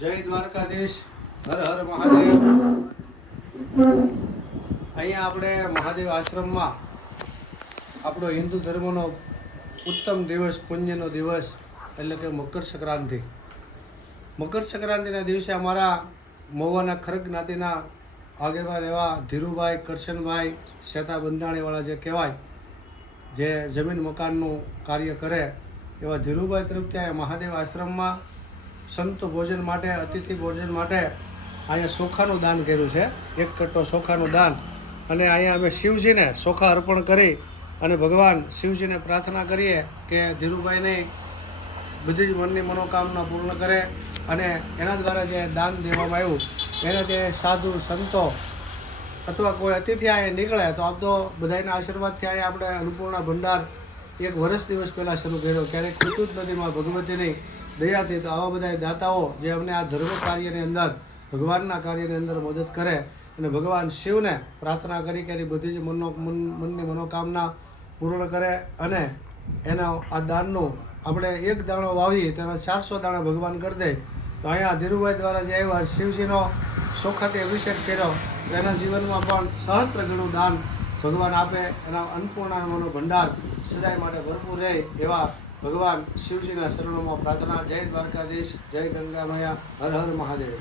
જય દ્વારકાધીશ, હર હર મહાદેવ। અહીંયા આપણે મહાદેવ આશ્રમમાં આપણો હિન્દુ ધર્મનો ઉત્તમ દિવસ, પુણ્યનો દિવસ એટલે કે મકર સંક્રાંતિ। મકર સંક્રાંતિના દિવસે અમારા મહુવાના ખરગ જ્ઞાતિના આગેવાન એવા ધીરુભાઈ, કરશનભાઈ, શેતા બંધાણીવાળા જે કહેવાય, જે જમીન મકાનનું કાર્ય કરે એવા ધીરુભાઈ તરફથી અહીંયા મહાદેવ આશ્રમમાં સંત ભોજન માટે, અતિથિ ભોજન માટે અહીંયા ચોખાનું દાન કર્યું છે। એક કટ્ટો ચોખાનું દાન, અને અહીંયા અમે શિવજીને ચોખા અર્પણ કરી અને ભગવાન શિવજીને પ્રાર્થના કરીએ કે ધીરુભાઈને બધી જ મનની મનોકામના પૂર્ણ કરે, અને એના દ્વારા જે દાન દેવામાં આવ્યું એને તે સાધુ સંતો અથવા કોઈ અતિથિ અહીંયા નીકળે તો આપ તો બધાના આશીર્વાદથી અહીંયા આપણે અન્નપૂર્ણા ભંડાર એક વર્ષ દિવસ પહેલાં શરૂ કર્યો, ક્યારેક ખૂટતું જ નથી માં ભગવતીની દયાથી। તો આવા બધા દાતાઓ જે અમને આ ધર્મ કાર્યની અંદર, ભગવાનના કાર્યની અંદર મદદ કરે, અને ભગવાન શિવને પ્રાર્થના કરી કે એની બધી જ મનની મનોકામના પૂર્ણ કરે, અને એના આ દાનનું આપણે એક દાણો વાવીએ તો એના 400 દાણા ભગવાન કરી દે। તો અહીંયા ધીરુભાઈ દ્વારા જે આવ્યા શિવજીનો ચોખાથી અભિષેક કર્યો, એના જીવનમાં પણ સહસ્ત્ર ગણું દાન ભગવાન આપે, એના અન્નપૂર્ણાનો ભંડાર સદાય માટે ભરપૂર રહે એવા ભગવાન શિવજીના શરણોમાં પ્રાર્થના। જય દ્વારકાધીશ, જય ગંગા મૈયા, હર હર મહાદેવ।